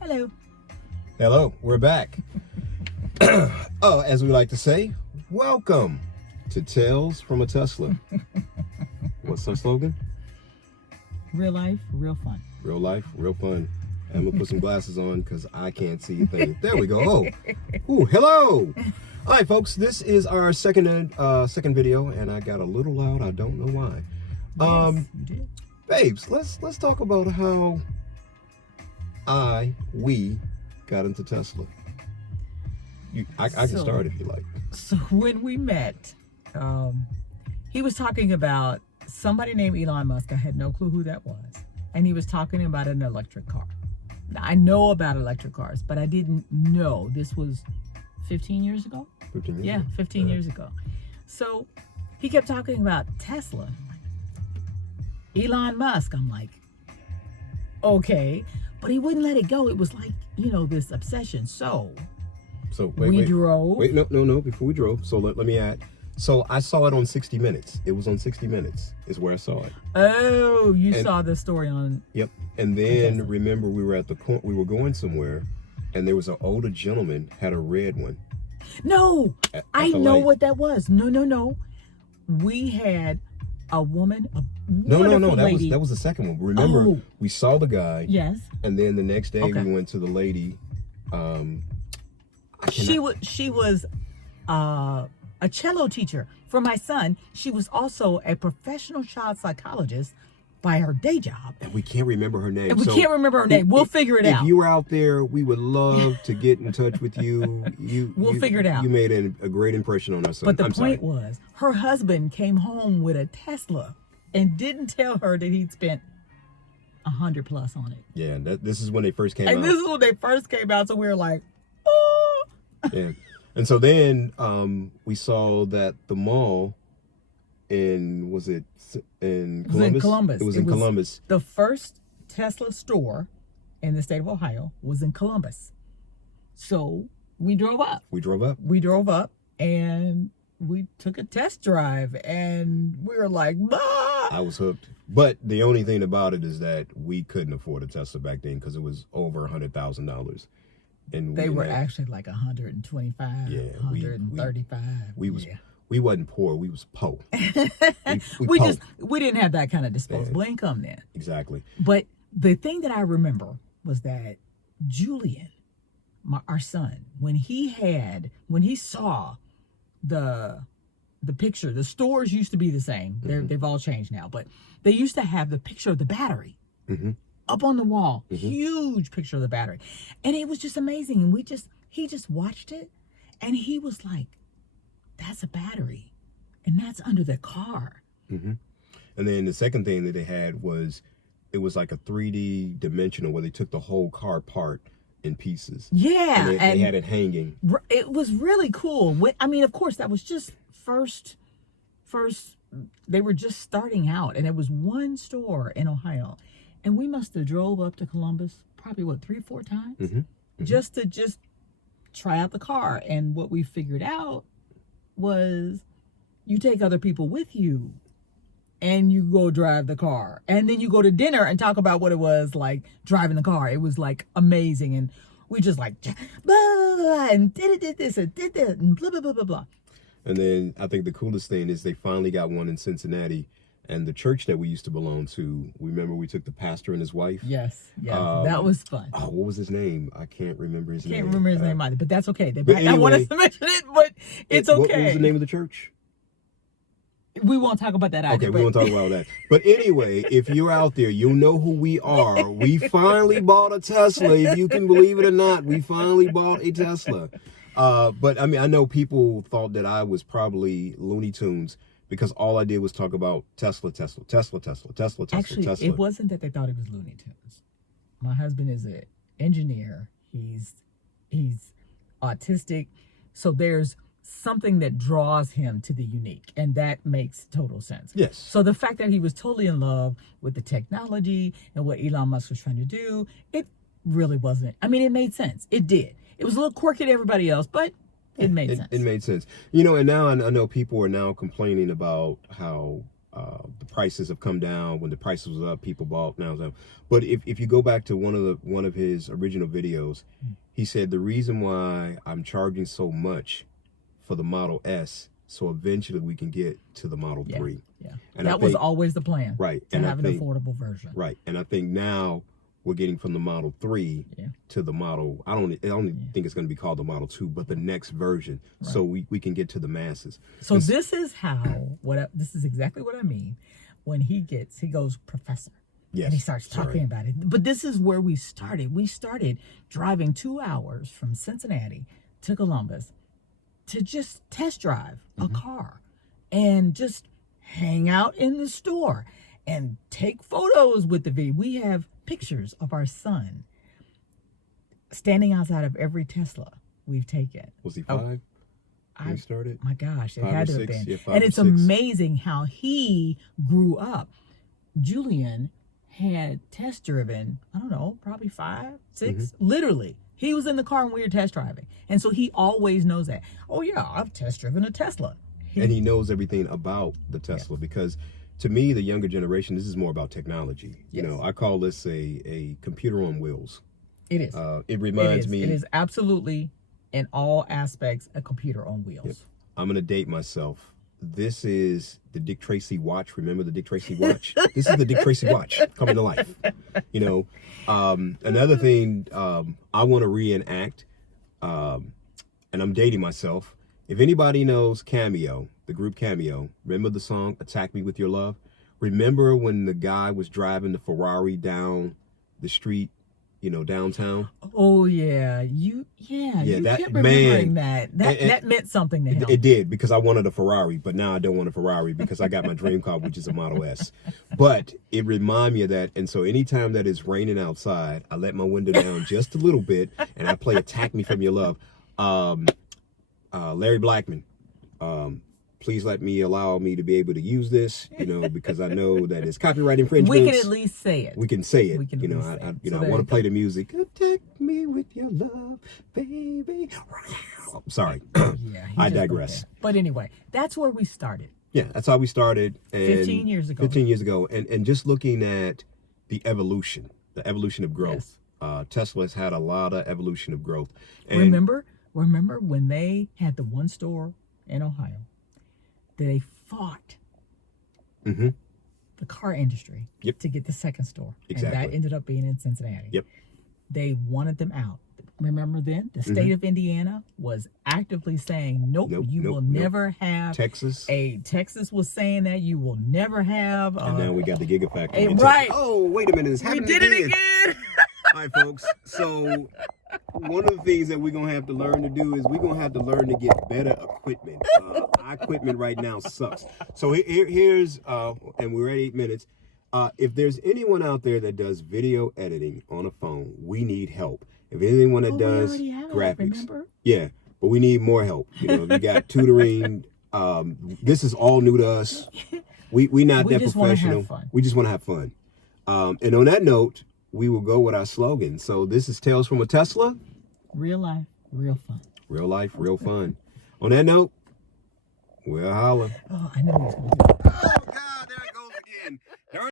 Hello. Hello, we're back. As we like to say, welcome to Tales from a Tesla. What's our slogan? Real life, real fun. Real life, real fun. I'm gonna put some glasses on because I can't see a thing. There we go. Ooh, hello. All right, folks. This is our second video, and I got a little loud. I don't know why. Yes, you did. Babes, let's talk about how we got into Tesla. I can start if you like. So when we met, he was talking about somebody named Elon Musk. I had no clue who that was. And he was talking about an electric car. Now, I know about electric cars, but I didn't know this was 15 years ago. 15 years Yeah, ago. 15 years ago. So he kept talking about Tesla. I'm like, Elon Musk. I'm like, okay. But he wouldn't let it go. It was like, this obsession. So we drove. Wait, no. Before we drove, so let me add. So I saw it on 60 Minutes. It was on 60 Minutes is where I saw it. Oh, you saw the story on. Yep. And then remember we were at the point, we were going somewhere, and there was an older gentleman had a red one. No, I know what that was. No. We had a woman, No. lady. That was the second one. Remember, we saw the guy. Yes. And then the next day we went to the lady. She was a cello teacher for my son. She was also a professional child psychologist by her day job. And we can't remember her name. We'll figure it out. If you were out there, we would love to get in touch with you. We'll figure it out. You made a great impression on our son. But the point was, her husband came home with a Tesla and didn't tell her that he'd spent 100 plus on it. Yeah, this is when they first came out. And this is when they first came out, so we were like, oh. Yeah. And so then we saw that the mall was in Columbus? It was in Columbus. The first Tesla store in the state of Ohio was in Columbus. So we drove up. We drove up and we took a test drive and we were like, bah! I was hooked. But the only thing about it is that we couldn't afford a Tesla back then because it was over $100,000. And they were actually like 125, 135. We wasn't poor, we was po. we didn't have that kind of disposable income then. Exactly. But the thing that I remember was that Julian, our son, when he saw the picture, the stores used to be the same. They've all changed now, but they used to have the picture of the battery. Up on the wall, huge picture of the battery. And it was just amazing. And he just watched it and he was like, that's a battery and that's under the car. And then the second thing that they had was, it was like a 3D dimensional where they took the whole car apart in pieces. Yeah. And they had it hanging. It was really cool. I mean, of course, that was just first, they were just starting out and it was one store in Ohio. And we must have drove up to Columbus probably, 3 or 4 times? Just to try out the car. And what we figured out was you take other people with you and you go drive the car. And then you go to dinner and talk about what it was like driving the car. It was like amazing. And we just like, blah, blah, blah, and did this and did that and blah, blah, blah, blah, blah. And then I think the coolest thing is they finally got one in Cincinnati. And the church that we used to belong to, remember we took the pastor and his wife? Yes, that was fun. Oh, what was his name? I can't remember his name. Can't remember his name either, but that's okay. I want us to mention it, but it's okay. What was the name of the church? We won't talk about that either. Okay, we won't talk about that. But anyway, if you're out there, you'll know who we are. We finally bought a Tesla. If you can believe it or not, we finally bought a Tesla. But I mean, I know people thought that I was probably Looney Tunes, because all I did was talk about Tesla. Actually, it wasn't that they thought it was Looney Tunes. My husband is an engineer. He's autistic. So there's something that draws him to the unique. And that makes total sense. Yes. So the fact that he was totally in love with the technology and what Elon Musk was trying to do, it really wasn't. I mean, it made sense. It did. It was a little quirky to everybody else, but it made sense. It made sense. And now I know people are now complaining about how the prices have come down. When the prices was up, people bought now. But if you go back to one of his original videos, he said the reason why I'm charging so much for the Model S, so eventually we can get to the Model 3. Yeah, and that was always the plan. Right, to have an affordable version. Right, and I think now we're getting from the Model 3 to the Model. I don't think it's going to be called the Model 2, but the next version, so we can get to the masses. So this is how this is exactly what I mean when he goes professor. Yes, and he starts talking about it. But this is where we started. We started driving 2 hours from Cincinnati to Columbus to just test drive a car and just hang out in the store and take photos with the video. We have pictures of our son standing outside of every Tesla we've taken. Was he 5 when we started? My gosh, it 5 had or to have 6? been. Yeah, 5 and or it's 6. amazing how he grew up. Julian had test driven, I don't know, probably 5, 6, literally. He was in the car when we were test driving. And so he always knows that. Oh yeah, I've test driven a Tesla. And he knows everything about the Tesla because to me, the younger generation, this is more about technology. You know, I call this a computer on wheels. It is. It reminds me. It is absolutely, in all aspects, a computer on wheels. Yep. I'm going to date myself. This is the Dick Tracy watch. Remember the Dick Tracy watch? This is the Dick Tracy watch coming to life. You know, another thing I want to reenact, and I'm dating myself. If anybody knows Cameo, the group Cameo, remember the song Attack Me With Your Love? Remember when the guy was driving the Ferrari down the street, you know, downtown? Oh yeah, you that kept remembering man, that meant something to him. It did, because I wanted a Ferrari, but now I don't want a Ferrari because I got my dream car, which is a Model S. But it reminded me of that, and so anytime that it's raining outside, I let my window down just a little bit, and I play Attack Me From Your Love. Larry Blackman, please allow me to be able to use this, you know, because I know that it's copyright infringement. We can at least say it. We can say it. You know, I want to play the music. Attack me with your love, baby. Sorry, I digress. But anyway, that's where we started. Yeah, that's how we started. And 15 years ago. 15 years ago, and just looking at the evolution of growth. Tesla has had a lot of evolution of growth. And Remember when they had the one store in Ohio? They fought the car industry to get the second store. Exactly. And that ended up being in Cincinnati. Yep. They wanted them out. Remember then? The state of Indiana was actively saying, nope, you will never have. Texas was saying that you will never have. And now we got the Gigafactory. Right. Oh, wait a minute. It's happening We did it again. All right, folks. So one of the things that we're going to have to learn to do is we're going to have to learn to get better equipment. Our equipment right now sucks. So here's, and we're at 8 minutes. If there's anyone out there that does video editing on a phone, we need help. If anyone that does graphics, but we need more help. You know, we got tutoring. This is all new to us. We not that professional. We just want to have fun. And on that note, we will go with our slogan. So this is Tales from a Tesla. Real life, real fun. Real life, real fun. On that note, we'll holla. Oh, I know what he's going to do.